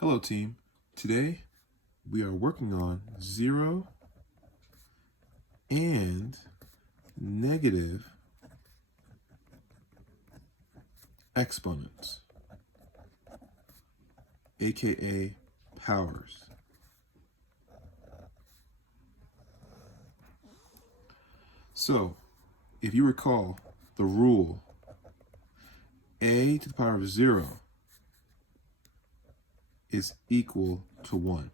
Hello team, today we are working on 0 and negative exponents, aka powers. So, if you recall the rule, a to the power of 0 is equal to 1.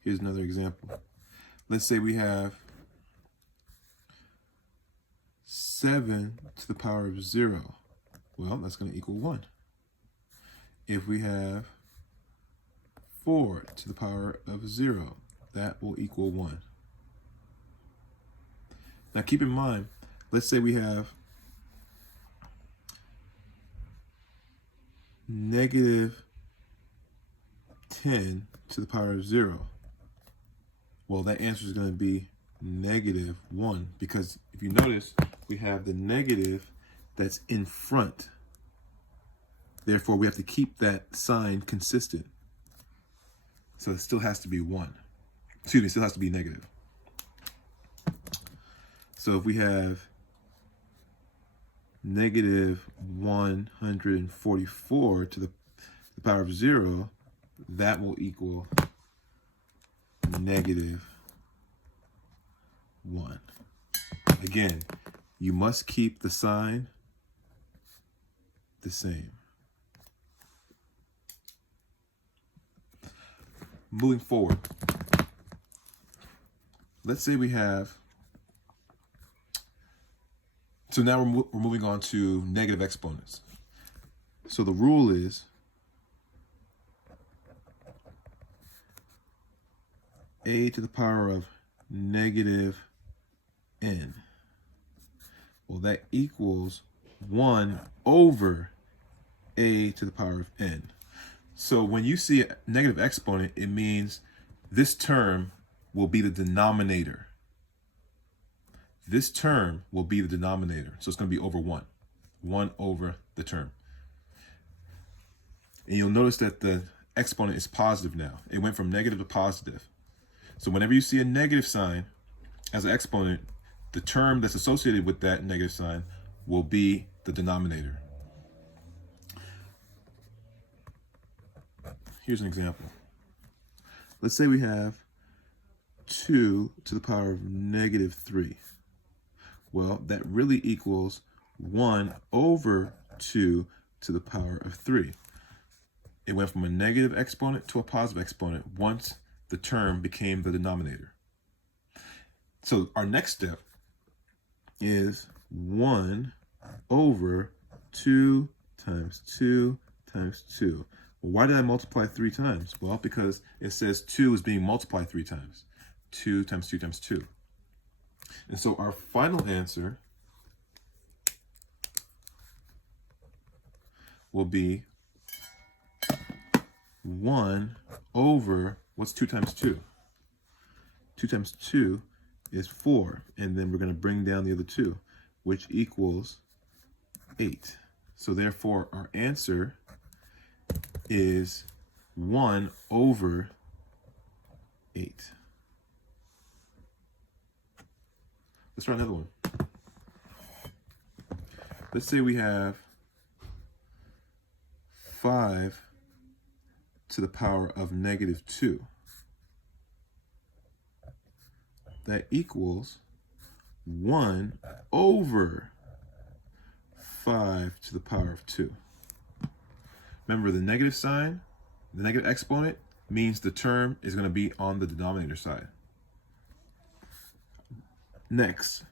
Here's another example. Let's say we have 7 to the power of 0. Well, that's going to equal 1. If we have 4 to the power of 0, that will equal 1. Now keep in mind, let's say we have negative 10 to the power of 0. Well, that answer is going to be negative 1, because if you notice, we have the negative that's in front. Therefore, we have to keep that sign consistent. So it still has to be 1. Excuse me, it still has to be negative. So if we have negative 144 to the power of 0, that will equal negative 1. Again, you must keep the sign the same. Moving forward, let's say we have, so now we're moving on to negative exponents. So the rule is a to the power of negative n. Well, that equals 1 over a to the power of n. So when you see a negative exponent, it means this term will be the denominator. This term will be the denominator. So it's going to be over 1. 1 over the term. And you'll notice that the exponent is positive now. It went from negative to positive. So whenever you see a negative sign as an exponent, the term that's associated with that negative sign will be the denominator. Here's an example. Let's say we have 2 to the power of negative 3. Well, that really equals 1 over 2 to the power of 3. It went from a negative exponent to a positive exponent once the term became the denominator. So our next step is 1 over 2 times 2 times 2. Well, why did I multiply 3 times? Well, because it says 2 is being multiplied 3 times. 2 times 2 times 2. And so our final answer will be 1 over, what's 2 times 2? 2 times 2 is 4, and then we're going to bring down the other 2, which equals 8. So therefore, our answer is 1 over 8. Let's try another one. Let's say we have 5 to the power of negative 2. That equals 1 over 5 to the power of 2. Remember, the negative sign, the negative exponent, means the term is going to be on the denominator side. Next,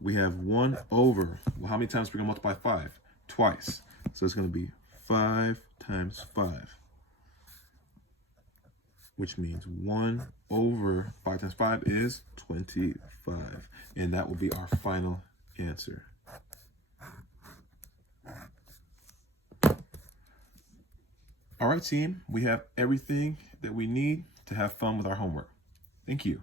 we have 1 over, well, how many times are we going to multiply 5? Twice. So it's going to be 5 times 5, which means 1 over 5 times 5 is 25. And that will be our final answer. All right, team, we have everything that we need to have fun with our homework. Thank you.